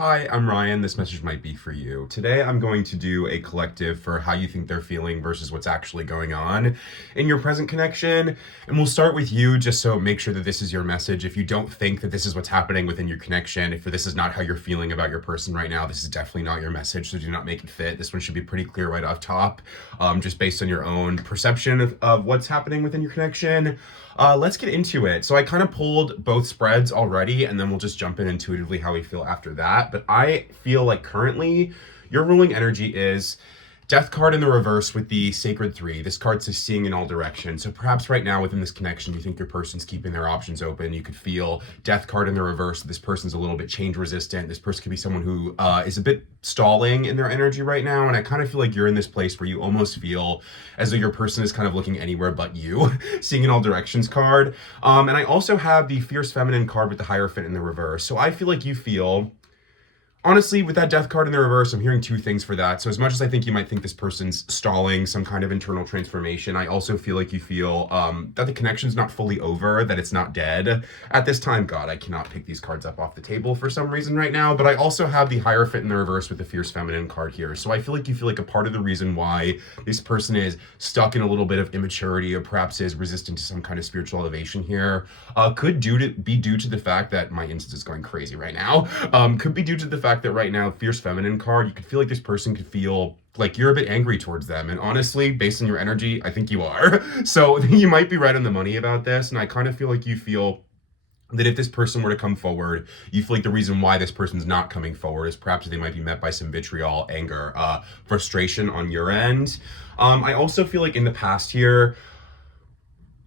Hi, I'm Ryan. This message might be for you. Today, I'm going to do a collective for how you think they're feeling versus what's actually going on in your present connection. And we'll start with you just so make sure that this is your message. If you don't think that this is what's happening within your connection, if this is not how you're feeling about your person right now, this is definitely not your message. So do not make it fit. This one should be pretty clear right off top, just based on your own perception of what's happening within your connection. Let's get into it. So I kind of pulled both spreads already, and then we'll just jump in intuitively how we feel after that. But I feel like currently your ruling energy is Death card in the reverse with the Sacred Three. This card says seeing in all directions. So perhaps right now within this connection, you think your person's keeping their options open. You could feel Death card in the reverse. This person's a little bit change resistant. This person could be someone who is a bit stalling in their energy right now. And I kind of feel like you're in this place where you almost feel as though your person is kind of looking anywhere but you. Seeing in all directions card. And I also have the Fierce Feminine card with the Hierophant in the reverse. So I feel like you feel honestly, with that Death card in the reverse, I'm hearing two things for that. So as much as I think you might think this person's stalling some kind of internal transformation, I also feel like you feel that the connection's not fully over, that it's not dead. At this time, God, I cannot pick these cards up off the table for some reason right now, but I also have the Hierophant in the reverse with the Fierce Feminine card here. So I feel like you feel like a part of the reason why this person is stuck in a little bit of immaturity or perhaps is resistant to some kind of spiritual elevation here could be due to the fact that my instance is going crazy right now. Could be due to the fact that right now, Fierce Feminine card, you could feel like this person could feel like you're a bit angry towards them. And honestly, based on your energy, I think you are. So you might be right on the money about this. And I kind of feel like you feel that if this person were to come forward, you feel like the reason why this person's not coming forward is perhaps they might be met by some vitriol, anger, frustration on your end. I also feel like in the past here,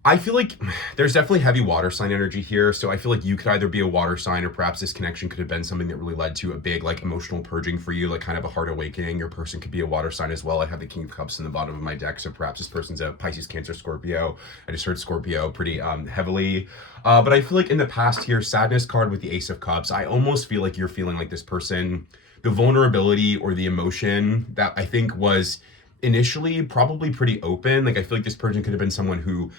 I feel like there's definitely heavy water sign energy here. So I feel like you could either be a water sign or perhaps this connection could have been something that really led to a big like emotional purging for you, like kind of a heart awakening. Your person could be a water sign as well. I have the King of Cups in the bottom of my deck. So perhaps this person's a Pisces, Cancer, Scorpio. I just heard Scorpio pretty heavily. But I feel like in the past here, Sadness card with the Ace of Cups, I almost feel like you're feeling like this person, the vulnerability or the emotion that I think was initially probably pretty open. Like I feel like this person could have been someone who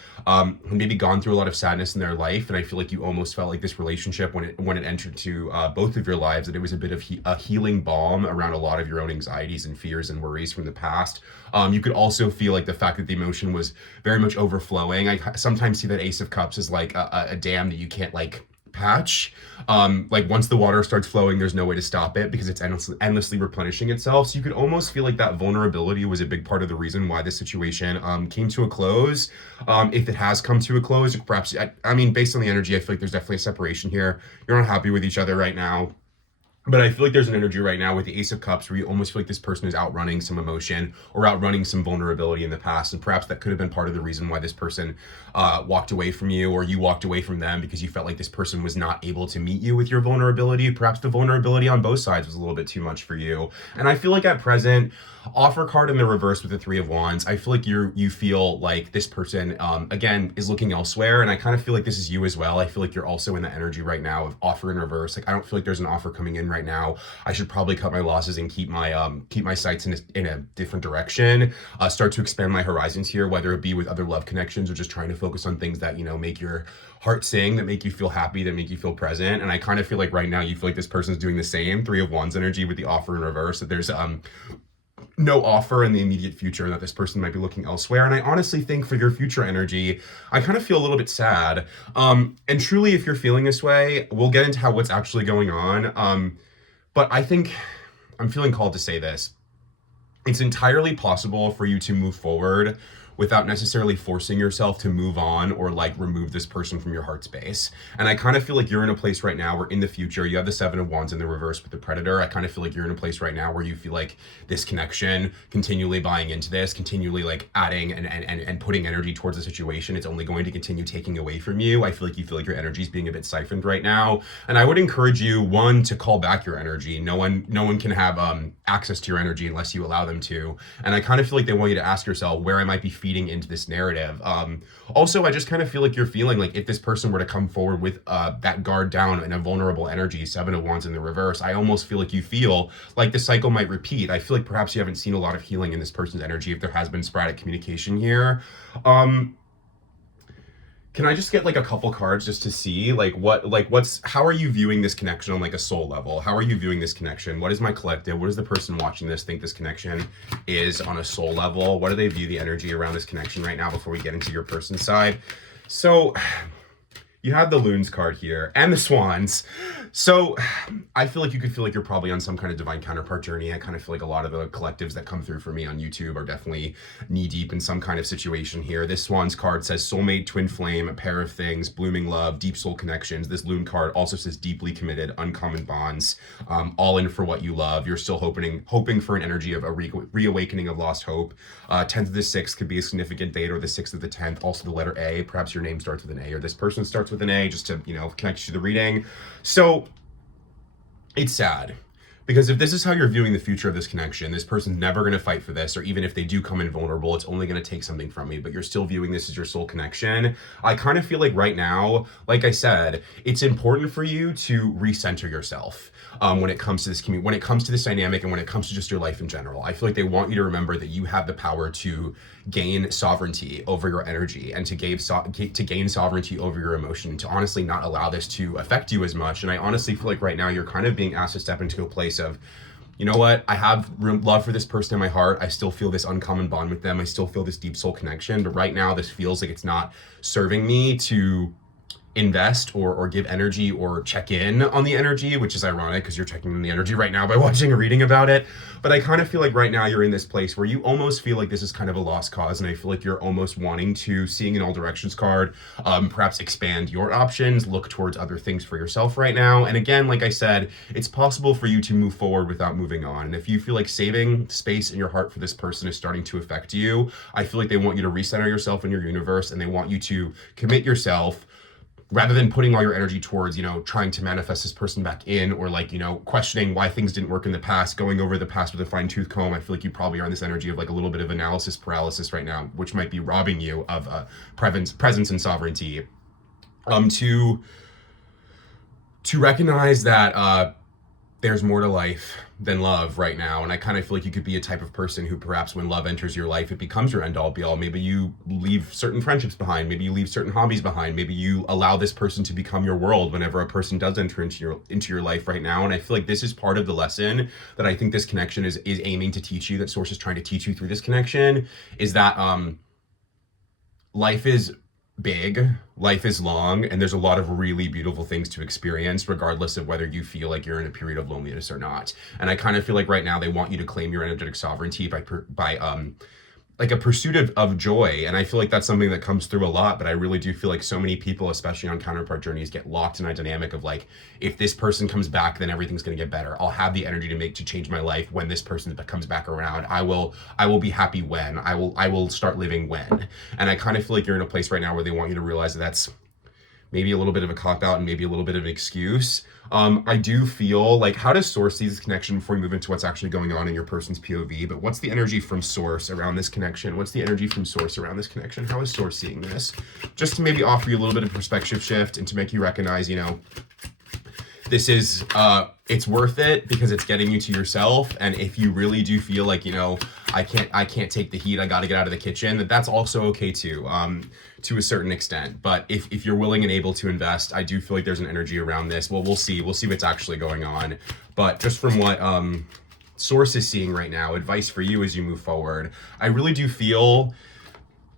maybe gone through a lot of sadness in their life, and I feel like you almost felt like this relationship when it entered to both of your lives, that it was a bit of a healing balm around a lot of your own anxieties and fears and worries from the past. You could also feel like the fact that the emotion was very much overflowing. I sometimes see that Ace of Cups is like a dam that you can't like patch. Like once the water starts flowing, there's no way to stop it because it's endlessly replenishing itself. So you could almost feel like that vulnerability was a big part of the reason why this situation came to a close. If it has come to a close, perhaps, I mean, based on the energy, I feel like there's definitely a separation here. You're not happy with each other right now. But I feel like there's an energy right now with the Ace of Cups where you almost feel like this person is outrunning some emotion or outrunning some vulnerability in the past. And perhaps that could have been part of the reason why this person walked away from you, or you walked away from them because you felt like this person was not able to meet you with your vulnerability. Perhaps the vulnerability on both sides was a little bit too much for you. And I feel like at present, offer card in the reverse with the Three of Wands, I feel like you feel like this person again is looking elsewhere, and I kind of feel like this is you as well. I feel like you're also in the energy right now of offer in reverse. Like I don't feel like there's an offer coming in right now. I should probably cut my losses and keep my sights in a different direction. Start to expand my horizons here, whether it be with other love connections or just trying to focus on things that make your heart sing, that make you feel happy, that make you feel present. And I kind of feel like right now you feel like this person's doing the same. Three of Wands energy with the offer in reverse. That there's no offer in the immediate future, and that this person might be looking elsewhere. And I honestly think for your future energy, I kind of feel a little bit sad. And truly, if you're feeling this way, we'll get into what's actually going on. But I think I'm feeling called to say this. It's entirely possible for you to move forward without necessarily forcing yourself to move on or like remove this person from your heart space. And I kind of feel like you're in a place right now where in the future, you have the Seven of Wands in the reverse with the Predator. I kind of feel like you're in a place right now where you feel like this connection, continually buying into this, continually like adding and putting energy towards the situation, it's only going to continue taking away from you. I feel like you feel like your energy is being a bit siphoned right now. And I would encourage you, one, to call back your energy. No one can have access to your energy unless you allow them to. And I kind of feel like they want you to ask yourself where I might be feeding into this narrative. Also, I just kind of feel like you're feeling like if this person were to come forward with that guard down and a vulnerable energy, Seven of Wands in the reverse, I almost feel like you feel like the cycle might repeat. I feel like perhaps you haven't seen a lot of healing in this person's energy if there has been sporadic communication here. Can I just get like a couple cards just to see what's how are you viewing this connection on like a soul level? How are you viewing this connection? What is my collective? What does the person watching this think this connection is on a soul level? What do they view the energy around this connection right now before we get into your person's side? So you have the loons card here and the swans. So I feel like you could feel like you're probably on some kind of divine counterpart journey. I kind of feel like a lot of the collectives that come through for me on YouTube are definitely knee deep in some kind of situation here. This swans card says soulmate, twin flame, a pair of things, blooming love, deep soul connections. This loon card also says deeply committed, uncommon bonds, all in for what you love. You're still hoping for an energy of a reawakening of lost hope. 10th of the 6th could be a significant date, or the 6th of the 10th. Also the letter A. Perhaps your name starts with an A, or this person starts with an A, just to, connect you to the reading. So it's sad, because if this is how you're viewing the future of this connection, this person's never going to fight for this, or even if they do come in vulnerable, it's only going to take something from you, but you're still viewing this as your soul connection. I kind of feel like right now, like I said, it's important for you to recenter yourself when it comes to this community, when it comes to this dynamic, and when it comes to just your life in general. I feel like they want you to remember that you have the power to gain sovereignty over your energy, and to gain sovereignty over your emotion, to honestly not allow this to affect you as much. And I honestly feel like right now you're kind of being asked to step into a place of, you know what, I have love for this person in my heart. I still feel this uncommon bond with them. I still feel this deep soul connection. But right now this feels like it's not serving me to invest or give energy or check in on the energy, which is ironic because you're checking on the energy right now by watching a reading about it. But I kind of feel like right now you're in this place where you almost feel like this is kind of a lost cause, and I feel like you're almost wanting to, seeing an all directions card, perhaps expand your options, look towards other things for yourself right now. And again, like I said, it's possible for you to move forward without moving on. And if you feel like saving space in your heart for this person is starting to affect you, I feel like they want you to recenter yourself in your universe, and they want you to commit yourself, rather than putting all your energy towards, trying to manifest this person back in, or questioning why things didn't work in the past, going over the past with a fine tooth comb. I feel like you probably are in this energy of like a little bit of analysis paralysis right now, which might be robbing you of presence and sovereignty. To recognize that there's more to life than love right now. And I kind of feel like you could be a type of person who perhaps when love enters your life, it becomes your end all be all. Maybe you leave certain friendships behind. Maybe you leave certain hobbies behind. Maybe you allow this person to become your world whenever a person does enter into your life right now. And I feel like this is part of the lesson that I think this connection is aiming to teach you, that Source is trying to teach you through this connection, is that life is big, life is long, and there's a lot of really beautiful things to experience, regardless of whether you feel like you're in a period of loneliness or not. And I kind of feel like right now they want you to claim your energetic sovereignty by like a pursuit of joy. And I feel like that's something that comes through a lot, but I really do feel like so many people, especially on counterpart journeys, get locked in a dynamic of like, if this person comes back, then everything's going to get better. I'll have the energy to change my life when this person comes back around. I will be happy when I will start living when. And I kind of feel like you're in a place right now where they want you to realize that that's maybe a little bit of a cop-out and maybe a little bit of an excuse. I do feel like, how does Source see this connection before we move into what's actually going on in your person's POV? But what's the energy from Source around this connection? What's the energy from Source around this connection? How is Source seeing this? Just to maybe offer you a little bit of perspective shift and to make you recognize, this is, it's worth it because it's getting you to yourself. And if you really do feel like, I can't take the heat, I got to get out of the kitchen, that's also okay too, to a certain extent. But if you're willing and able to invest, I do feel like there's an energy around this. Well, we'll see what's actually going on. But just from what Source is seeing right now, advice for you as you move forward, I really do feel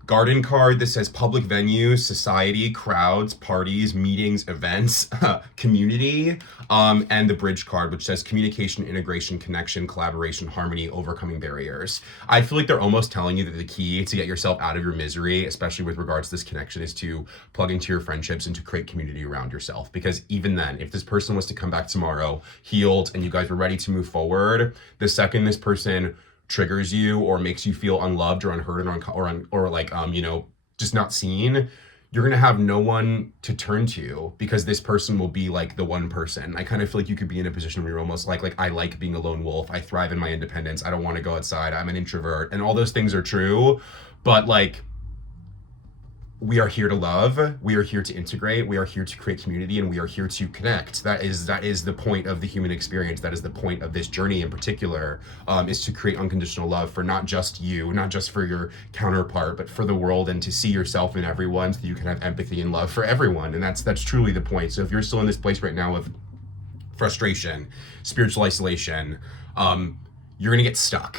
garden card that says public venues, society, crowds, parties, meetings, events, community, and the bridge card, which says communication, integration, connection, collaboration, harmony, overcoming barriers. I feel like they're almost telling you that the key to get yourself out of your misery, especially with regards to this connection, is to plug into your friendships and to create community around yourself. Because even then, if this person was to come back tomorrow healed and you guys were ready to move forward, the second this person triggers you or makes you feel unloved or unheard or just not seen, you're gonna have no one to turn to, because this person will be like the one person. I kind of feel like you could be in a position where you're almost like I like being a lone wolf. I thrive in my independence. I don't want to go outside. I'm an introvert, and all those things are true, but like we are here to love, we are here to integrate, we are here to create community, and we are here to connect. That is the point of the human experience. That is the point of this journey in particular, is to create unconditional love for not just you, not just for your counterpart, but for the world, and to see yourself in everyone so you can have empathy and love for everyone. And that's truly the point. So if you're still in this place right now of frustration, spiritual isolation, you're gonna get stuck.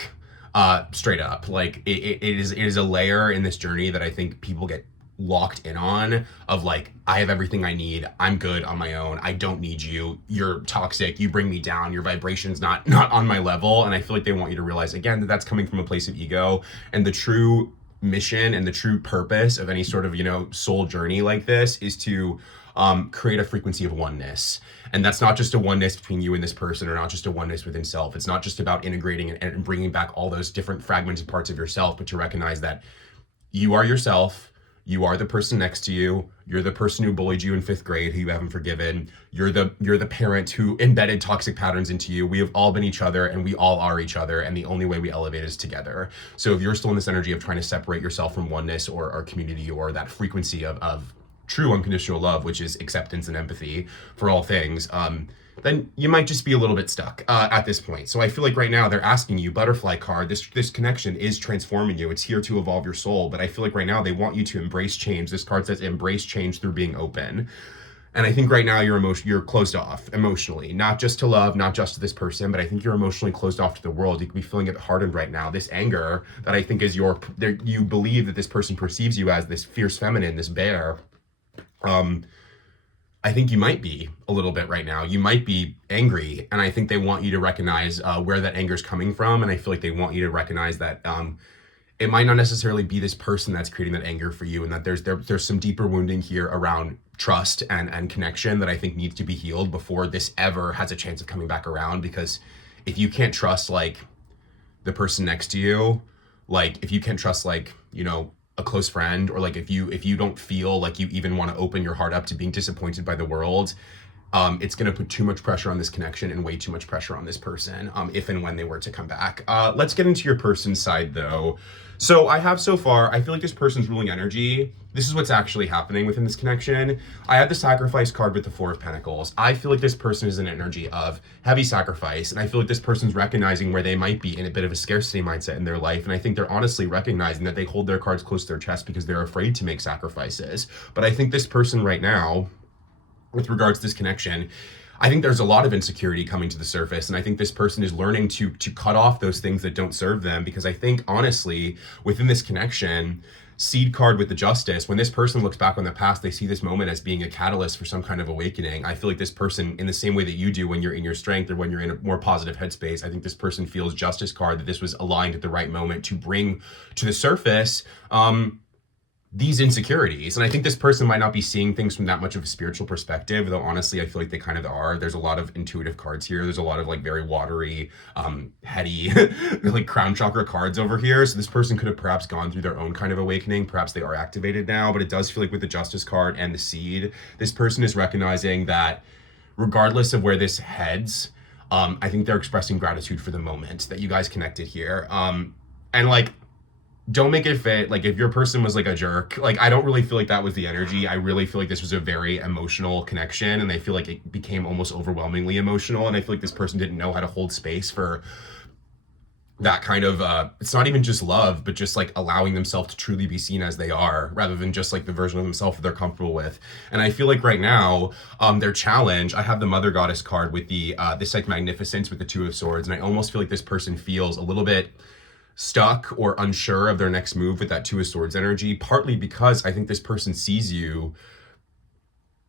Straight up, like it is a layer in this journey that I think people get locked in on, of like, I have everything I need, I'm good on my own, I don't need you, you're toxic, you bring me down, your vibration's not on my level. And I feel like they want you to realize again that that's coming from a place of ego, and the true mission and the true purpose of any sort of, soul journey like this is to create a frequency of oneness. And that's not just a oneness between you and this person, or not just a oneness within self. It's not just about integrating and bringing back all those different fragmented parts of yourself, but to recognize that you are yourself. You are the person next to you. You're the person who bullied you in 5th grade, who you haven't forgiven. You're the parent who embedded toxic patterns into you. We have all been each other, and we all are each other. And the only way we elevate is together. So if you're still in this energy of trying to separate yourself from oneness or community, or that frequency of true unconditional love, which is acceptance and empathy for all things, then you might just be a little bit stuck at this point. So I feel like right now they're asking you, butterfly card, this connection is transforming you. It's here to evolve your soul. But I feel like right now they want you to embrace change. This card says embrace change through being open. And I think right now you're closed off emotionally, not just to love, not just to this person, but I think you're emotionally closed off to the world. You could be feeling it hardened right now. This anger that I think is you believe that this person perceives you as this fierce feminine, this bear. I think you might be a little bit right now. You might be angry, and I think they want you to recognize where that anger is coming from. And I feel like they want you to recognize that it might not necessarily be this person that's creating that anger for you, and that there's some deeper wounding here around trust and connection that I think needs to be healed before this ever has a chance of coming back around. Because if you can't trust like the person next to you, like if you can't trust like, a close friend, or like if you don't feel like you even want to open your heart up to being disappointed by the world, it's going to put too much pressure on this connection and way too much pressure on this person, if and when they were to come back. Let's get into your person's side though. So I feel like this person's ruling energy, this is what's actually happening within this connection. I had the sacrifice card with the 4 of Pentacles. I feel like this person is an energy of heavy sacrifice, and I feel like this person's recognizing where they might be in a bit of a scarcity mindset in their life. And I think they're honestly recognizing that they hold their cards close to their chest because they're afraid to make sacrifices. But I think this person right now, with regards to this connection, I think there's a lot of insecurity coming to the surface, and I think this person is learning to cut off those things that don't serve them. Because I think honestly, within this connection, seed card with the Justice, when this person looks back on the past, they see this moment as being a catalyst for some kind of awakening. I feel like this person, in the same way that you do when you're in your strength or when you're in a more positive headspace, I think this person feels Justice card, that this was aligned at the right moment to bring to the surface these insecurities. And I think this person might not be seeing things from that much of a spiritual perspective, though honestly I feel like they kind of are. There's a lot of intuitive cards here. There's a lot of like very watery, heady like crown chakra cards over here. So this person could have perhaps gone through their own kind of awakening. Perhaps they are activated now, but it does feel like with the Justice card and the Seed, this person is recognizing that regardless of where this heads, I think they're expressing gratitude for the moment that you guys connected here. And like, don't make it fit. Like if your person was like a jerk, like I don't really feel like that was the energy. I really feel like this was a very emotional connection, and I feel like it became almost overwhelmingly emotional. And I feel like this person didn't know how to hold space for that kind of, it's not even just love, but just like allowing themselves to truly be seen as they are, rather than just like the version of themselves that they're comfortable with. And I feel like right now, their challenge, I have the Mother Goddess card with this like Magnificence with the 2 of Swords. And I almost feel like this person feels a little bit stuck or unsure of their next move with that 2 of Swords energy, partly because I think this person sees you,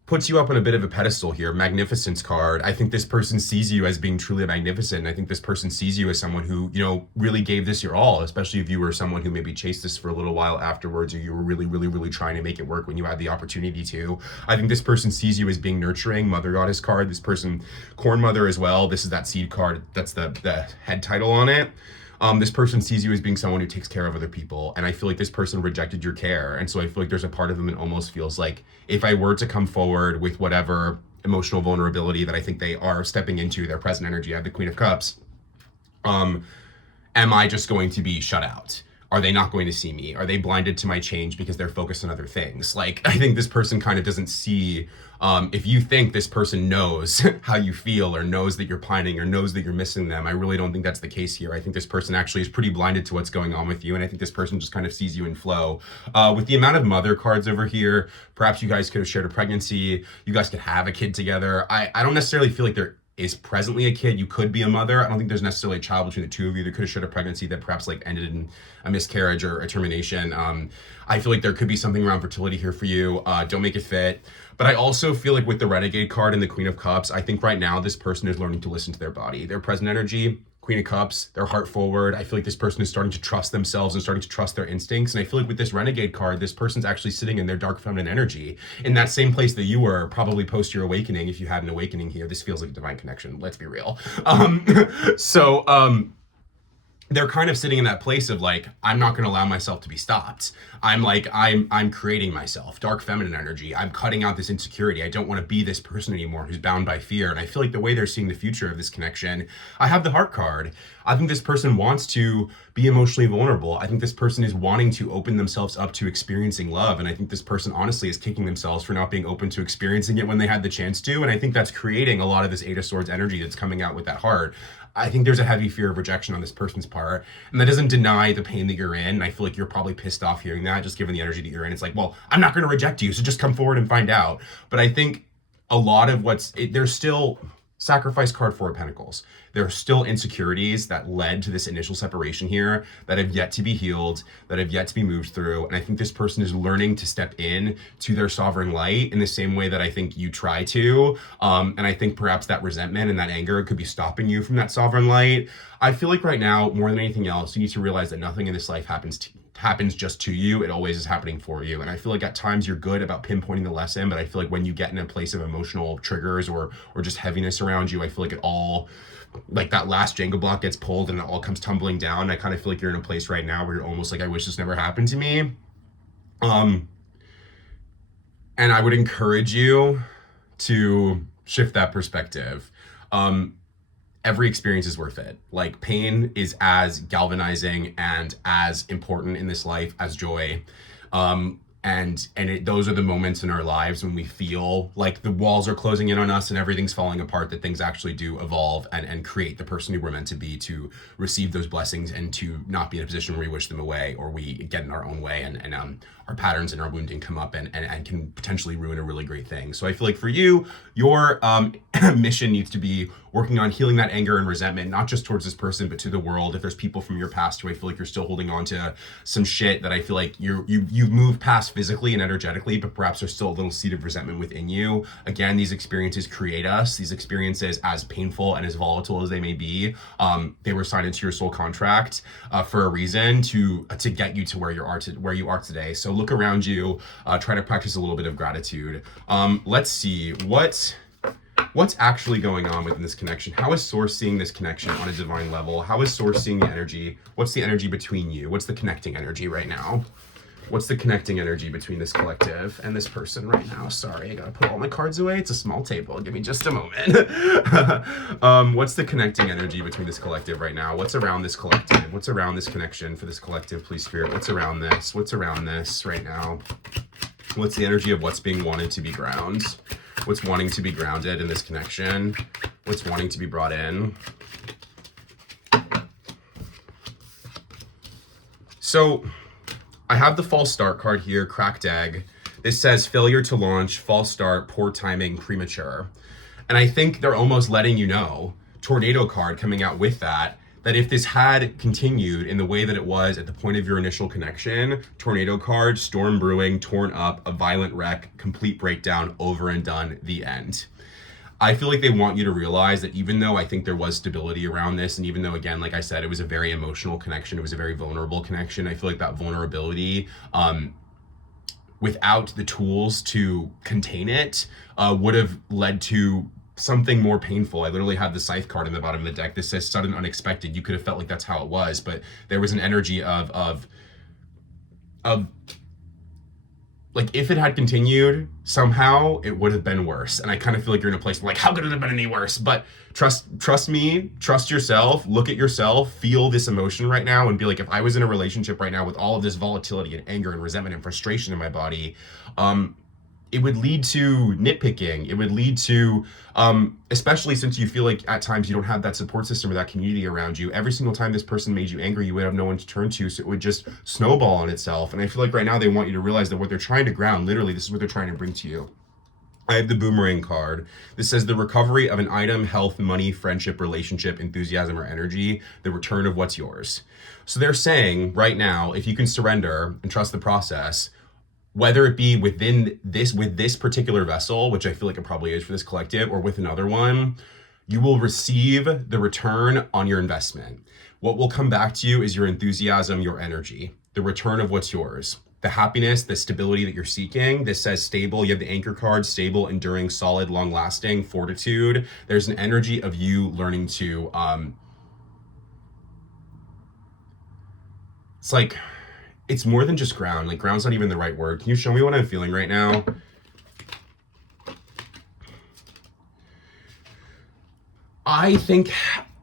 puts you up on a bit of a pedestal here. Magnificence card. I think this person sees you as being truly magnificent. And I think this person sees you as someone who, really gave this your all, especially if you were someone who maybe chased this for a little while afterwards, or you were really, really, really trying to make it work when you had the opportunity to. I think this person sees you as being nurturing. Mother Goddess card. This person, Corn Mother as well. This is that Seed card. That's the head title on it. This person sees you as being someone who takes care of other people. And I feel like this person rejected your care. And so I feel like there's a part of them that almost feels like, if I were to come forward with whatever emotional vulnerability that I think they are stepping into, their present energy, I have the Queen of Cups, am I just going to be shut out? Are they not going to see me? Are they blinded to my change because they're focused on other things? Like, I think this person kind of doesn't see, if you think this person knows how you feel or knows that you're pining or knows that you're missing them, I really don't think that's the case here. I think this person actually is pretty blinded to what's going on with you. And I think this person just kind of sees you in flow. With the amount of mother cards over here, perhaps you guys could have shared a pregnancy. You guys could have a kid together. I don't necessarily feel like there is presently a kid. You could be a mother. I don't think there's necessarily a child between the two of you. That could have shared a pregnancy that perhaps like ended in a miscarriage or a termination. I feel like there could be something around fertility here for you. Don't make it fit. But I also feel like with the Renegade card and the Queen of Cups, I think right now this person is learning to listen to their body, their present energy. Queen of Cups, their heart forward. I feel like this person is starting to trust themselves and starting to trust their instincts. And I feel like with this Renegade card, this person's actually sitting in their dark feminine energy in that same place that you were probably post your awakening. If you had an awakening here, this feels like a divine connection. Let's be real. They're kind of sitting in that place of like, I'm not going to allow myself to be stopped. I'm creating myself, dark feminine energy. I'm cutting out this insecurity. I don't want to be this person anymore who's bound by fear. And I feel like the way they're seeing the future of this connection, I have the heart card. I think this person wants to be emotionally vulnerable. I think this person is wanting to open themselves up to experiencing love. And I think this person honestly is kicking themselves for not being open to experiencing it when they had the chance to. And I think that's creating a lot of this Eight of Swords energy that's coming out with that heart. I think there's a heavy fear of rejection on this person's part. And that doesn't deny the pain that you're in. And I feel like you're probably pissed off hearing that, just given the energy that you're in. It's like, well, I'm not going to reject you, so just come forward and find out. But I think a lot of there's still sacrifice card, Four of Pentacles. There are still insecurities that led to this initial separation here that have yet to be healed, that have yet to be moved through. And I think this person is learning to step in to their sovereign light in the same way that I think you try to. And I think perhaps that resentment and that anger could be stopping you from that sovereign light. I feel like right now, more than anything else, you need to realize that nothing in this life happens just to you. It always is happening for you. And I feel like at times you're good about pinpointing the lesson, but I feel like when you get in a place of emotional triggers or just heaviness around you, I feel like it all, like that last Jenga block gets pulled and it all comes tumbling down. I kind of feel like you're in a place right now where you're almost like, I wish this never happened to me. And I would encourage you to shift that perspective. Every experience is worth it. Like, pain is as galvanizing and as important in this life as joy. Those are the moments in our lives when we feel like the walls are closing in on us and everything's falling apart, that things actually do evolve and create the person who we're meant to be, to receive those blessings and to not be in a position where we wish them away or we get in our own way and our patterns and our wounding come up and can potentially ruin a really great thing. So I feel like for you, your mission needs to be working on healing that anger and resentment, not just towards this person, but to the world. If there's people from your past who I feel like you're still holding on to some shit that I feel like you've moved past physically and energetically, but perhaps there's still a little seed of resentment within you. Again, these experiences create us. These experiences, as painful and as volatile as they may be, they were signed into your soul contract for a reason, to get you to where you are today. So look around you, try to practice a little bit of gratitude. Let's see what's actually going on within this connection. How is Source seeing this connection on a divine level? How is Source seeing the energy? What's the energy between you? What's the connecting energy right now? What's the connecting energy between this collective and this person right now? Sorry, I gotta put all my cards away. It's a small table. Give me just a moment. What's the connecting energy between this collective right now? What's around this collective? What's around this connection for this collective, please, Spirit? What's around this? What's around this right now? What's the energy of what's being wanted to be ground? What's wanting to be grounded in this connection? What's wanting to be brought in? So I have the false start card here, cracked egg. This says failure to launch, false start, poor timing, premature. And I think they're almost letting you know, tornado card coming out with that if this had continued in the way that it was at the point of your initial connection, tornado card, storm brewing, torn up, a violent wreck, complete breakdown, over and done, the end. I feel like they want you to realize that even though I think there was stability around this, and even though, again, like I said, it was a very emotional connection, it was a very vulnerable connection, I feel like that vulnerability, without the tools to contain it, would have led to something more painful. I literally have the Scythe card in the bottom of the deck. This says sudden, unexpected. You could have felt like that's how it was, but there was an energy of like if it had continued somehow it would have been worse, and I kind of feel like you're in a place where like, how could it have been any worse? But trust me, trust yourself, look at yourself, feel this emotion right now and be like, if I was in a relationship right now with all of this volatility and anger and resentment and frustration in my body, it would lead to nitpicking. It would lead to, especially since you feel like at times you don't have that support system or that community around you. Every single time this person made you angry, you would have no one to turn to. So it would just snowball on itself. And I feel like right now they want you to realize that what they're trying to ground, literally, this is what they're trying to bring to you. I have the boomerang card. This says the recovery of an item, health, money, friendship, relationship, enthusiasm, or energy, the return of what's yours. So they're saying right now, if you can surrender and trust the process, whether it be within this with this particular vessel, which I feel like it probably is for this collective, or with another one, you will receive the return on your investment. What will come back to you is your enthusiasm, your energy, the return of what's yours, the happiness, the stability that you're seeking. This says stable. You have the anchor card: stable, enduring, solid, long lasting, fortitude. There's an energy of you learning to it's like, it's more than just ground. Like, ground's not even the right word. Can you show me what I'm feeling right now? I think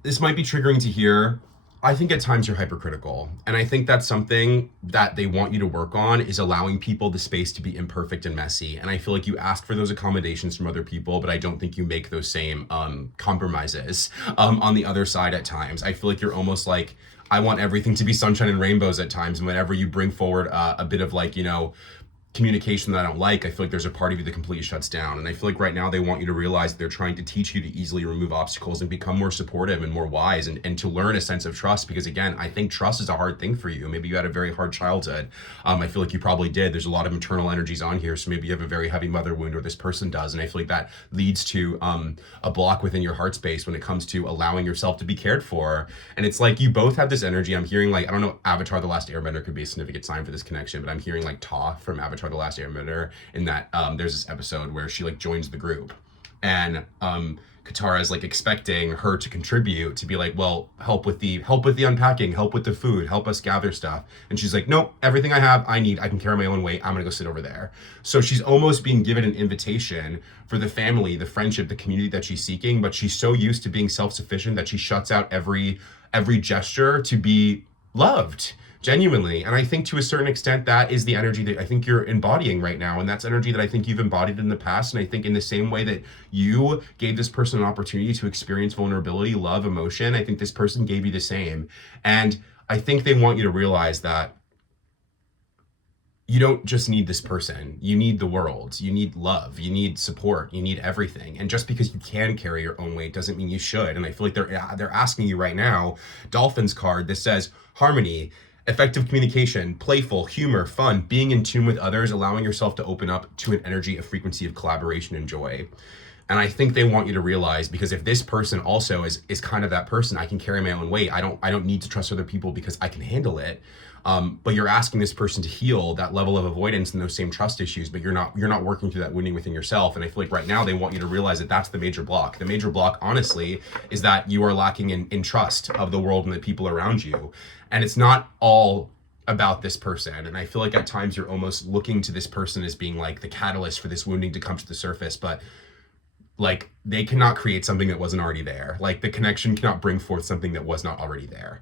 this might be triggering to hear. I think at times you're hypercritical. And I think that's something that they want you to work on, is allowing people the space to be imperfect and messy. And I feel like you ask for those accommodations from other people, but I don't think you make those same compromises on the other side at times. I feel like you're almost like, I want everything to be sunshine and rainbows at times. And whenever you bring forward a bit of like, communication that I don't like, I feel like there's a part of you that completely shuts down. And I feel like right now they want you to realize they're trying to teach you to easily remove obstacles and become more supportive and more wise, and to learn a sense of trust. Because again, I think trust is a hard thing for you. Maybe you had a very hard childhood. I feel like you probably did. There's a lot of maternal energies on here. So maybe you have a very heavy mother wound, or this person does. And I feel like that leads to a block within your heart space when it comes to allowing yourself to be cared for. And it's like you both have this energy. I'm hearing like, I don't know, Avatar: The Last Airbender could be a significant sign for this connection, but I'm hearing like Toph from Avatar: The Last Airbender, in that there's this episode where she like joins the group, and Katara is like expecting her to contribute, to be like, well, help with the unpacking, help with the food, help us gather stuff. And she's like, nope, everything I have, I can carry my own weight. I'm gonna go sit over there. So she's almost being given an invitation for the family, the friendship, the community that she's seeking, but she's so used to being self-sufficient that she shuts out every gesture to be loved genuinely. And I think to a certain extent that is the energy that I think you're embodying right now, and that's energy that I think you've embodied in the past. And I think in the same way that you gave this person an opportunity to experience vulnerability, love, emotion, I think this person gave you the same. And I think they want you to realize that you don't just need this person. You need the world. You need love. You need support. You need everything. And just because you can carry your own weight doesn't mean you should. And I feel like they're asking you right now, Dolphins card, this says harmony, effective communication, playful, humor, fun, being in tune with others, allowing yourself to open up to an energy, a frequency of collaboration and joy. And I think they want you to realize, because if this person also is kind of that person, I can carry my own weight. I don't need to trust other people because I can handle it. But you're asking this person to heal that level of avoidance and those same trust issues, but you're not working through that wounding within yourself. And I feel like right now they want you to realize that that's the major block. The major block, honestly, is that you are lacking in trust of the world and the people around you. And it's not all about this person. And I feel like at times you're almost looking to this person as being like the catalyst for this wounding to come to the surface, but like they cannot create something that wasn't already there. Like the connection cannot bring forth something that was not already there.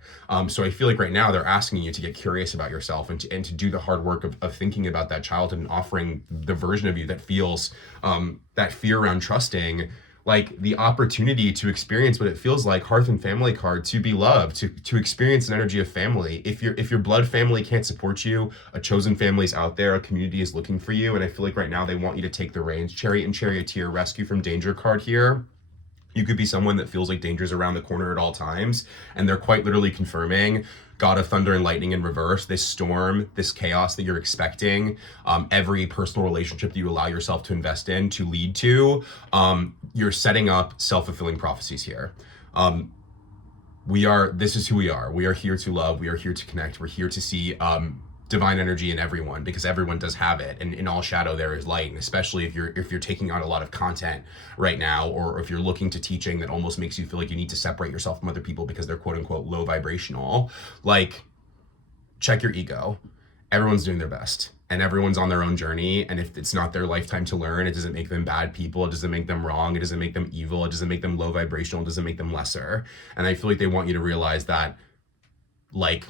So I feel like right now they're asking you to get curious about yourself, and to do the hard work of thinking about that childhood and offering the version of you that feels that fear around trusting, like the opportunity to experience what it feels like, Hearth and Family card, to be loved, to experience an energy of family. If your blood family can't support you, a chosen family is out there, a community is looking for you. And I feel like right now they want you to take the reins. Chariot and Charioteer, rescue from danger card here. You could be someone that feels like danger's around the corner at all times, and they're quite literally confirming God of Thunder and Lightning in reverse, this storm, this chaos that you're expecting, every personal relationship that you allow yourself to invest in to lead to, you're setting up self-fulfilling prophecies here. This is who we are. We are here to love. We are here to connect. We're here to see divine energy in everyone, because everyone does have it, and in all shadow there is light. And especially if you're taking on a lot of content right now, or if you're looking to teaching that almost makes you feel like you need to separate yourself from other people because they're quote unquote low vibrational, like check your ego. Everyone's doing their best, and everyone's on their own journey. And if it's not their lifetime to learn, it doesn't make them bad people. It doesn't make them wrong. It doesn't make them evil. It doesn't make them low vibrational. It doesn't make them lesser. And I feel like they want you to realize that, like,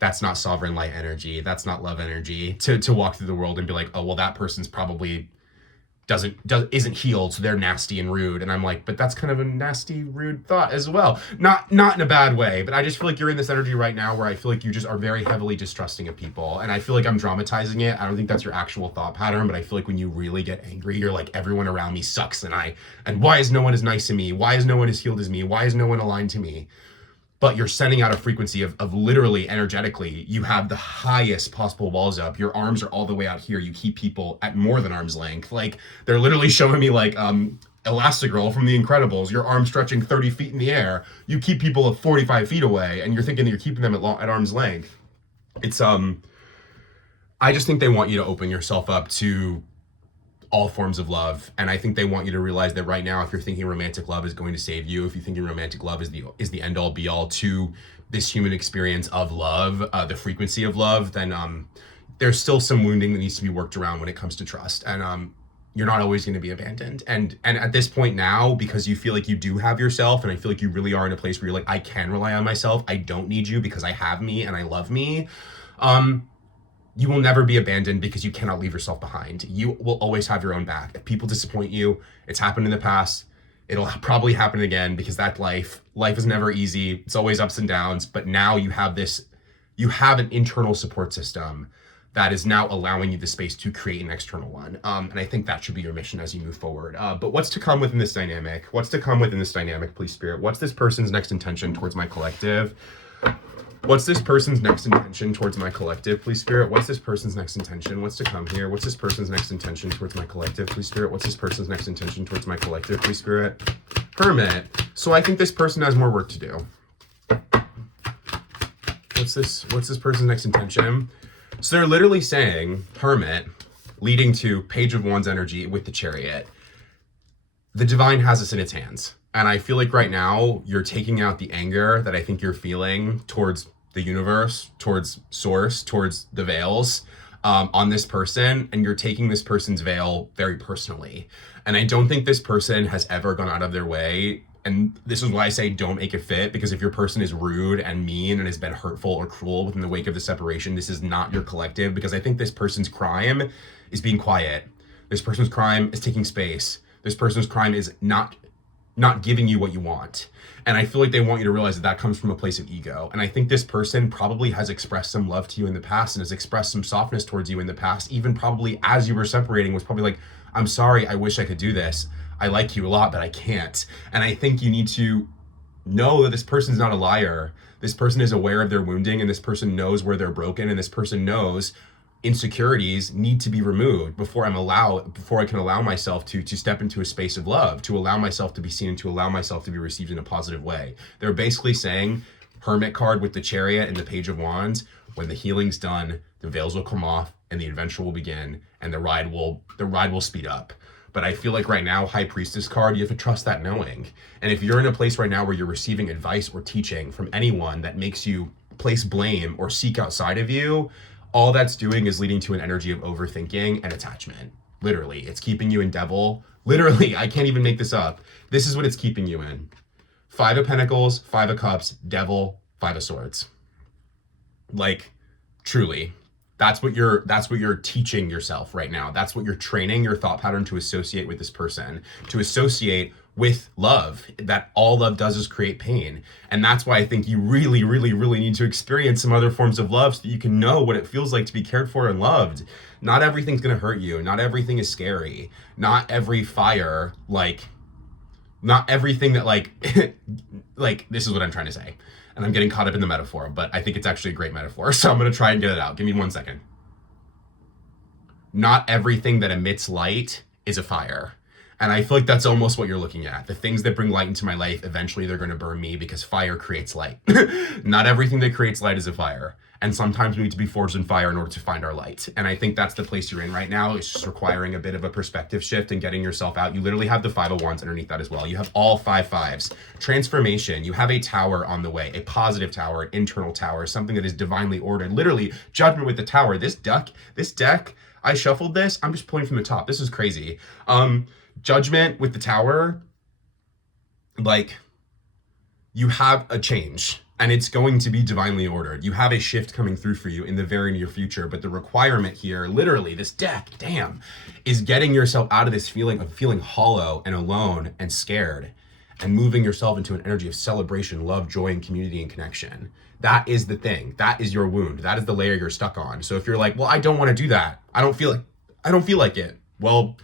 that's not sovereign light energy. That's not love energy to walk through the world and be like, oh, well, that person's probably isn't healed, so they're nasty and rude. And I'm like, but that's kind of a nasty, rude thought as well. Not in a bad way, but I just feel like you're in this energy right now where I feel like you just are very heavily distrusting of people. And I feel like I'm dramatizing it. I don't think that's your actual thought pattern, but I feel like when you really get angry, you're like, everyone around me sucks, and why is no one as nice to me? Why is no one as healed as me? Why is no one aligned to me? But you're sending out a frequency of literally energetically, you have the highest possible walls up. Your arms are all the way out here. You keep people at more than arm's length. Like, they're literally showing me like Elastigirl from The Incredibles, your arm stretching 30 feet in the air. You keep people at 45 feet away, and you're thinking that you're keeping them at arm's length. It's, I just think they want you to open yourself up to all forms of love. And I think they want you to realize that right now, if you're thinking romantic love is going to save you, if you're thinking romantic love is the end all be all to this human experience of love, the frequency of love, then there's still some wounding that needs to be worked around when it comes to trust. And you're not always going to be abandoned. And at this point now, because you feel like you do have yourself, and I feel like you really are in a place where you're like, I can rely on myself. I don't need you because I have me and I love me. You will never be abandoned because you cannot leave yourself behind. You will always have your own back. If people disappoint you, it's happened in the past. It'll probably happen again because that's life. Life is never easy. It's always ups and downs. But now you have an internal support system that is now allowing you the space to create an external one. And I think that should be your mission as you move forward. But what's to come within this dynamic? What's to come within this dynamic, please, Spirit? What's this person's next intention towards my collective? What's this person's next intention towards my collective, please, Spirit? What's this person's next intention? What's to come here? What's this person's next intention towards my collective, please, Spirit? What's this person's next intention towards my collective, please, Spirit? Hermit. So I think this person has more work to do. What's this person's next intention? So they're literally saying, Hermit, leading to Page of Wands energy with the Chariot. The divine has us in its hands. And I feel like right now you're taking out the anger that I think you're feeling towards the universe, towards source, towards the veils on this person. And you're taking this person's veil very personally. And I don't think this person has ever gone out of their way. And this is why I say don't make it fit, because if your person is rude and mean and has been hurtful or cruel within the wake of the separation, this is not your collective, because I think this person's crime is being quiet. This person's crime is taking space. This person's crime is not giving you what you want. And I feel like they want you to realize that comes from a place of ego. And I think this person probably has expressed some love to you in the past and has expressed some softness towards you in the past, even probably as you were separating, was probably like, I'm sorry, I wish I could do this. I like you a lot, but I can't. And I think you need to know that this person's not a liar. This person is aware of their wounding, and this person knows where they're broken, and this person knows insecurities need to be removed before I can allow myself to step into a space of love, to allow myself to be seen, and to allow myself to be received in a positive way. They're basically saying, Hermit card with the Chariot and the Page of Wands, when the healing's done, the veils will come off and the adventure will begin, and the ride will speed up. But I feel like right now, High Priestess card, you have to trust that knowing. And if you're in a place right now where you're receiving advice or teaching from anyone that makes you place blame or seek outside of you, all that's doing is leading to an energy of overthinking and attachment. Literally, it's keeping you in devil. Literally, I can't even make this up. This is what it's keeping you in. 5 of Pentacles, 5 of Cups, devil, 5 of Swords. Like, truly, that's what you're teaching yourself right now. That's what you're training your thought pattern to associate with this person, to associate with love, that all love does is create pain. And that's why I think you really, really, really need to experience some other forms of love so that you can know what it feels like to be cared for and loved. Not everything's going to hurt you. Not everything is scary. Not every fire, not everything that this is what I'm trying to say. And I'm getting caught up in the metaphor, but I think it's actually a great metaphor. So I'm going to try and get it out. Give me 1 second. Not everything that emits light is a fire. And I feel like that's almost what you're looking at. The things that bring light into my life, eventually they're going to burn me because fire creates light. Not everything that creates light is a fire. And sometimes we need to be forged in fire in order to find our light. And I think that's the place you're in right now. It's just requiring a bit of a perspective shift and getting yourself out. You literally have the 5 of Wands underneath that as well. You have all 5 fives. Transformation. You have a tower on the way, a positive tower, an internal tower, something that is divinely ordered. Literally, judgment with the tower. This deck, I shuffled this. I'm just pulling from the top. This is crazy. Judgment with the tower, like, you have a change and it's going to be divinely ordered. You have a shift coming through for you in the very near future, but the requirement here, literally, this deck, damn, is getting yourself out of this feeling of feeling hollow and alone and scared and moving yourself into an energy of celebration, love, joy, and community and connection. That is the thing. That is your wound. That is the layer you're stuck on. So if you're like, well, I don't want to do that. I don't feel like it. Well,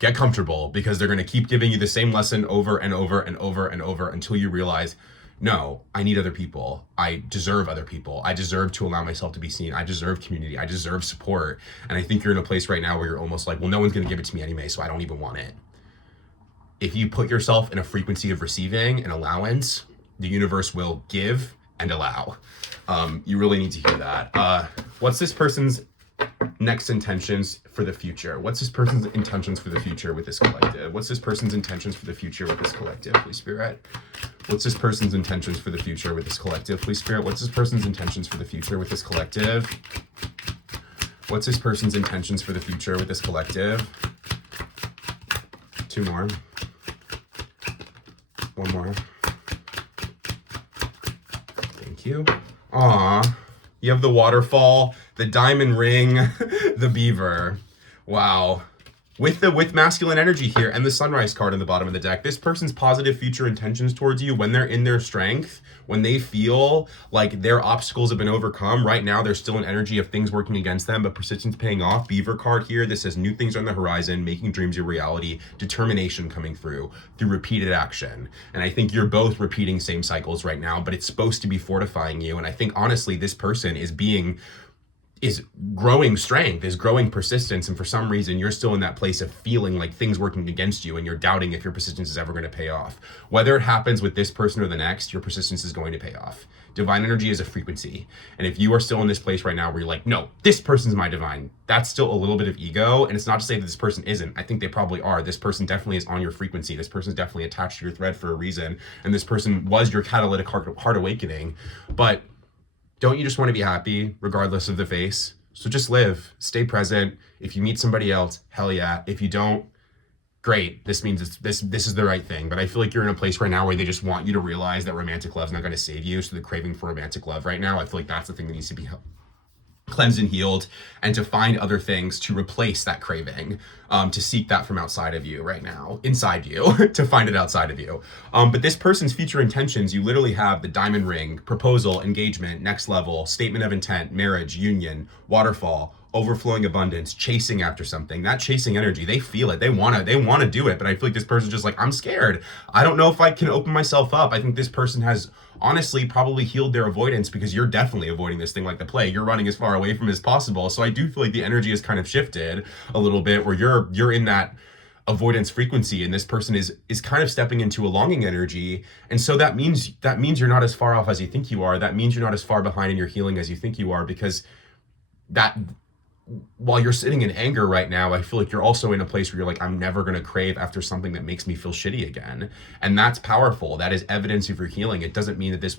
get comfortable, because they're going to keep giving you the same lesson over and over and over and over until you realize, no, I need other people. I deserve other people. I deserve to allow myself to be seen. I deserve community. I deserve support. And I think you're in a place right now where you're almost like, well, no one's going to give it to me anyway, so I don't even want it. If you put yourself in a frequency of receiving and allowance, the universe will give and allow. You really need to hear that. What's this person's next intentions for the future? What's this person's intentions for the future with this collective? What's this person's intentions for the future with this collective, please, Spirit? What's this person's intentions for the future with this collective, please, Spirit? What's this person's intentions for the future with this collective? What's this person's intentions for the future with this collective? 2 more. 1 more. Thank you. Aw. You have the waterfall, the diamond ring, the beaver. Wow. With masculine energy here and the sunrise card on the bottom of the deck, this person's positive future intentions towards you, when they're in their strength, when they feel like their obstacles have been overcome, right now there's still an energy of things working against them, but persistence paying off. Beaver card here, this says new things on the horizon, making dreams your reality, determination coming through repeated action. And I think you're both repeating same cycles right now, but it's supposed to be fortifying you. And I think honestly, this person is growing strength, is growing persistence, and for some reason you're still in that place of feeling like things working against you and you're doubting if your persistence is ever going to pay off. Whether it happens with this person or the next, your persistence is going to pay off. Divine energy is a frequency, and if you are still in this place right now where you're like, no, this person's my divine, that's still a little bit of ego. And it's not to say that this person isn't. I think they probably are. This person definitely is on your frequency. This person's definitely attached to your thread for a reason, and this person was your catalytic heart awakening. But don't you just want to be happy regardless of the face? So just live, stay present. If you meet somebody else, hell yeah. If you don't, great. This means this is the right thing. But I feel like you're in a place right now where they just want you to realize that romantic love's not going to save you. So the craving for romantic love right now, I feel like that's the thing that needs to be cleansed and healed, and to find other things to replace that craving, to seek that from outside of you right now, inside you, to find it outside of you. But this person's future intentions, you literally have the diamond ring, proposal, engagement, next level, statement of intent, marriage, union, waterfall, overflowing abundance, chasing after something. That chasing energy, they feel it. They want to do it. But I feel like this person's just like, I'm scared. I don't know if I can open myself up. I think this person has honestly probably healed their avoidance, because you're definitely avoiding this thing like the plague. You're running as far away from it as possible. So I do feel like the energy has kind of shifted a little bit, where you're in that avoidance frequency, and this person is kind of stepping into a longing energy. And so that means you're not as far off as you think you are. That means you're not as far behind in your healing as you think you are, because that, while you're sitting in anger right now, I feel like you're also in a place where you're like, I'm never going to crave after something that makes me feel shitty again. And that's powerful. That is evidence of your healing. It doesn't mean that this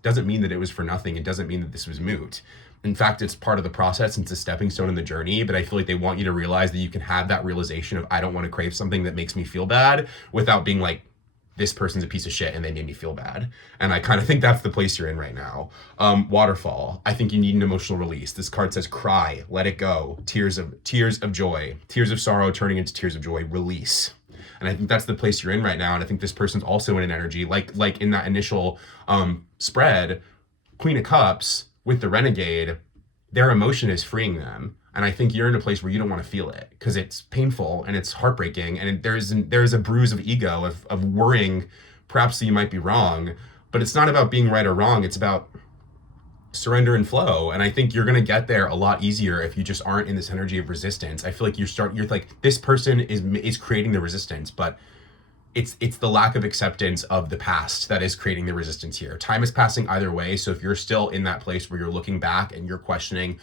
doesn't mean that it was for nothing. It doesn't mean that this was moot. In fact, it's part of the process. It's a stepping stone in the journey. But I feel like they want you to realize that you can have that realization of, I don't want to crave something that makes me feel bad, without being like, this person's a piece of shit and they made me feel bad. And I kind of think that's the place you're in right now. Waterfall, I think you need an emotional release. This card says cry, let it go, tears of joy, tears of sorrow turning into tears of joy, release. And I think that's the place you're in right now. And I think this person's also in an energy like in that initial spread, Queen of Cups with the Renegade, their emotion is freeing them. And I think you're in a place where you don't want to feel it, because it's painful and it's heartbreaking, and there's a bruise of ego, of worrying perhaps that you might be wrong. But it's not about being right or wrong. It's about surrender and flow. And I think you're gonna get there a lot easier if you just aren't in this energy of resistance. I feel like you're like, this person is creating the resistance, but it's the lack of acceptance of the past that is creating the resistance here. Time is passing either way. So if you're still in that place where you're looking back and you're questioning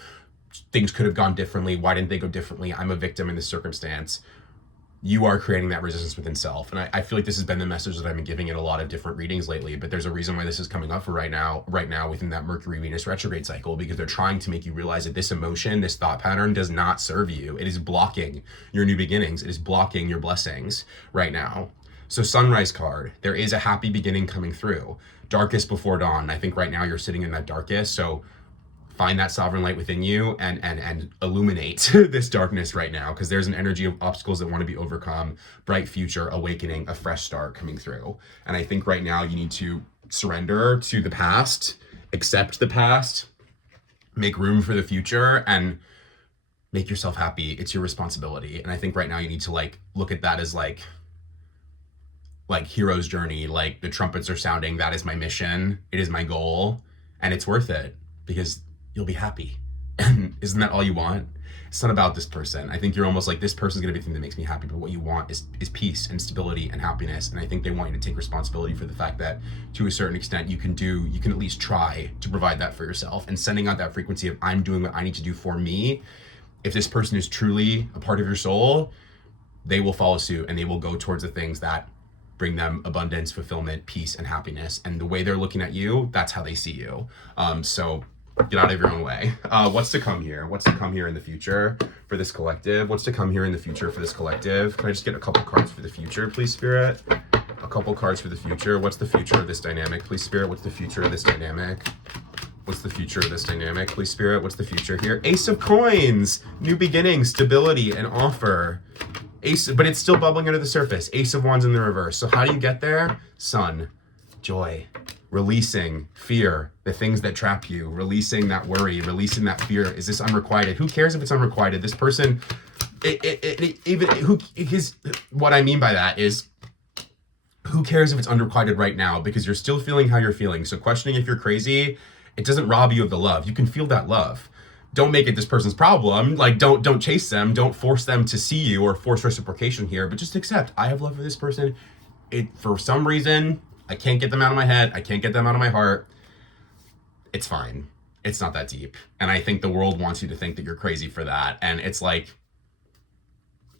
things could have gone differently, why didn't they go differently, I'm a victim in this circumstance, you are creating that resistance within self. And I feel like this has been the message that I've been giving in a lot of different readings lately, but there's a reason why this is coming up for right now within that Mercury Venus retrograde cycle, because they're trying to make you realize that this emotion, this thought pattern does not serve you. It is blocking your new beginnings. It is blocking your blessings right now. So sunrise card, there is a happy beginning coming through. Darkest before dawn. I think right now you're sitting in that darkest. So find that sovereign light within you and illuminate this darkness right now, because there's an energy of obstacles that want to be overcome, bright future, awakening, a fresh start coming through. And I think right now you need to surrender to the past, accept the past, make room for the future, and make yourself happy. It's your responsibility. And I think right now you need to like look at that as like hero's journey, like the trumpets are sounding, that is my mission, it is my goal, and it's worth it because you'll be happy. And isn't that all you want? It's not about this person. I think you're almost like, this person's gonna be the thing that makes me happy, but what you want is peace and stability and happiness. And I think they want you to take responsibility for the fact that to a certain extent you can at least try to provide that for yourself, and sending out that frequency of I'm doing what I need to do for me. If this person is truly a part of your soul, they will follow suit and they will go towards the things that bring them abundance, fulfillment, peace, and happiness. And the way they're looking at you, that's how they see you. So get out of your own way. What's to come here? What's to come here in the future for this collective? What's to come here in the future for this collective? Can I just get a couple cards for the future, please, Spirit? A couple cards for the future. What's the future of this dynamic, please, Spirit? What's the future of this dynamic? What's the future of this dynamic, please, Spirit? What's the future here? Ace of Coins, new beginnings, stability, and offer. Ace, but it's still bubbling under the surface. Ace of Wands in the reverse. So how do you get there? Sun, joy, releasing fear, the things that trap you, releasing that worry, releasing that fear. Is this unrequited? Who cares if it's unrequited? This person, what I mean by that is, who cares if it's unrequited right now? Because you're still feeling how you're feeling. So questioning if you're crazy, it doesn't rob you of the love. You can feel that love. Don't make it this person's problem. Like, don't chase them. Don't force them to see you or force reciprocation here, but just accept, I have love for this person. For some reason, I can't get them out of my head. I can't get them out of my heart. It's fine. It's not that deep. And I think the world wants you to think that you're crazy for that. And it's like,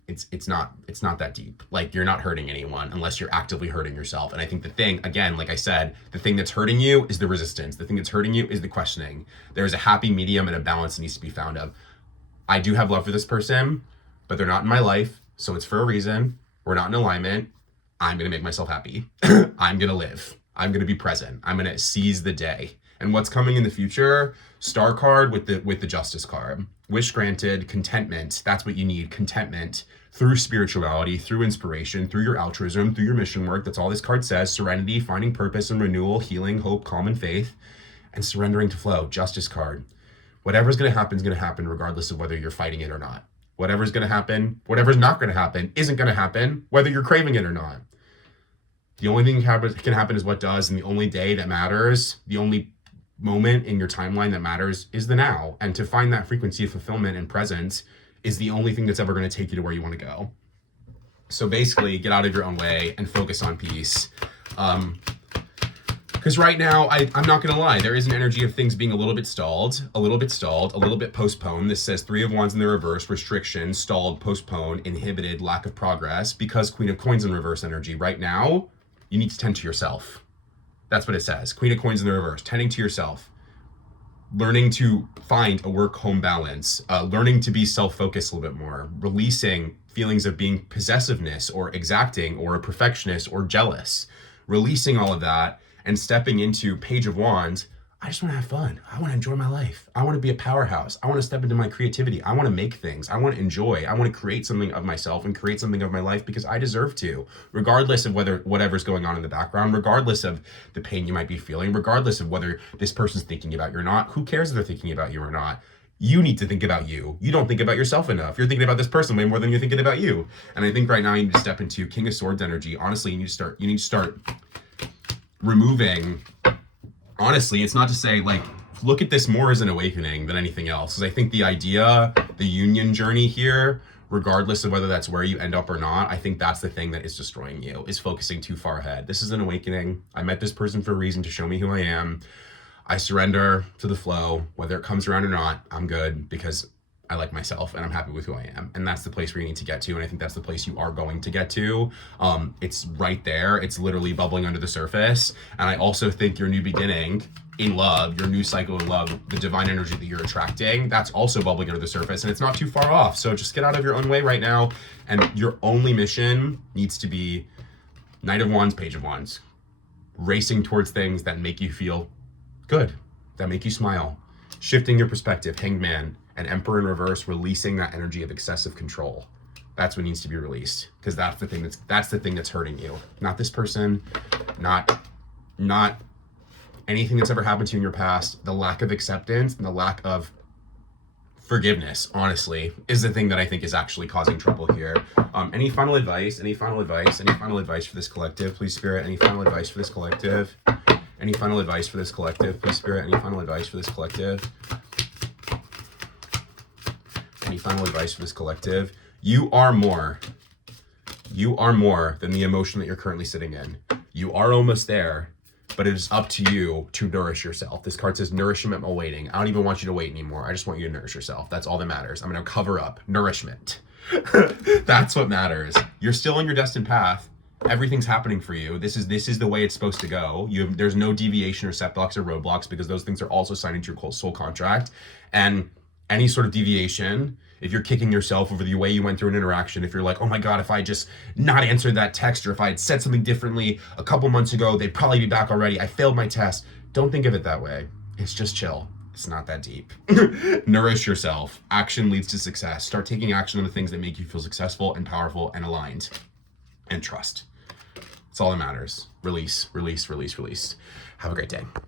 it's not that deep. Like, you're not hurting anyone unless you're actively hurting yourself. And I think the thing, again, like I said, the thing that's hurting you is the resistance. The thing that's hurting you is the questioning. There's a happy medium and a balance that needs to be found of. I do have love for this person, but they're not in my life. So it's for a reason. We're not in alignment. I'm going to make myself happy. I'm going to live. I'm going to be present. I'm going to seize the day. And what's coming in the future? Star card with the Justice card. Wish granted, contentment. That's what you need. Contentment through spirituality, through inspiration, through your altruism, through your mission work. That's all this card says. Serenity, finding purpose and renewal, healing, hope, calm, and faith, and surrendering to flow. Justice card. Whatever's going to happen is going to happen regardless of whether you're fighting it or not. Whatever's going to happen, whatever's not going to happen isn't going to happen whether you're craving it or not. The only thing that can happen is what does, and the only day that matters, the only moment in your timeline that matters is the now. And to find that frequency of fulfillment and presence is the only thing that's ever going to take you to where you want to go. So basically, get out of your own way and focus on peace. Because right now, I'm not going to lie, there is an energy of things being a little bit stalled, a little bit postponed. This says 3 of Wands in the reverse, restriction, stalled, postponed, inhibited, lack of progress, because Queen of Coins in reverse energy. Right now, you need to tend to yourself. That's what it says. Queen of Coins in the reverse, tending to yourself, learning to find a work-home balance, learning to be self-focused a little bit more, releasing feelings of being possessiveness or exacting or a perfectionist or jealous, releasing all of that and stepping into Page of Wands. I just want to have fun. I want to enjoy my life. I want to be a powerhouse. I want to step into my creativity. I want to make things. I want to enjoy. I want to create something of myself and create something of my life because I deserve to, regardless of whatever's going on in the background, regardless of the pain you might be feeling, regardless of whether this person's thinking about you or not. Who cares if they're thinking about you or not? You need to think about you. You don't think about yourself enough. You're thinking about this person way more than you're thinking about you. And I think right now you need to step into King of Swords energy. Honestly, you need to start removing. Honestly, it's not to say like look at this more as an awakening than anything else. Because I think the union journey here, regardless of whether that's where you end up or not, I think that's the thing that is destroying you, is focusing too far ahead. This is an awakening. I met this person for a reason, to show me who I am. I surrender to the flow. Whether it comes around or not, I'm good, because I like myself and I'm happy with who I am. And that's the place where you need to get to. And I think that's the place you are going to get to. It's right there. It's literally bubbling under the surface. And I also think your new beginning in love, your new cycle in love, the divine energy that you're attracting, that's also bubbling under the surface, and it's not too far off. So just get out of your own way right now. And your only mission needs to be Knight of Wands, Page of Wands. Racing towards things that make you feel good, that make you smile. Shifting your perspective, Hanged Man, and Emperor in reverse, releasing that energy of excessive control. That's what needs to be released, because that's the thing that's hurting you. Not this person, not anything that's ever happened to you in your past. The lack of acceptance and the lack of forgiveness, honestly, is the thing that I think is actually causing trouble here. Any final advice? Any final advice? Any final advice for this collective, please, Spirit? Any final advice for this collective? Any final advice for this collective, please, Spirit? Any final advice for this collective? Any final advice for this collective? You are more. You are more than the emotion that you're currently sitting in. You are almost there, but it is up to you to nourish yourself. This card says nourishment while waiting. I don't even want you to wait anymore. I just want you to nourish yourself. That's all that matters. I'm going to cover up nourishment. That's what matters. You're still on your destined path. Everything's happening for you. This is the way it's supposed to go. There's no deviation or setbacks or roadblocks, because those things are also signed into your soul contract. And any sort of deviation, if you're kicking yourself over the way you went through an interaction, if you're like, oh my God, if I just not answered that text, or if I had said something differently a couple months ago, they'd probably be back already. I failed my test. Don't think of it that way. It's just chill. It's not that deep. Nourish yourself. Action leads to success. Start taking action on the things that make you feel successful and powerful and aligned. And trust. It's all that matters. Release, release, release, release. Have a great day.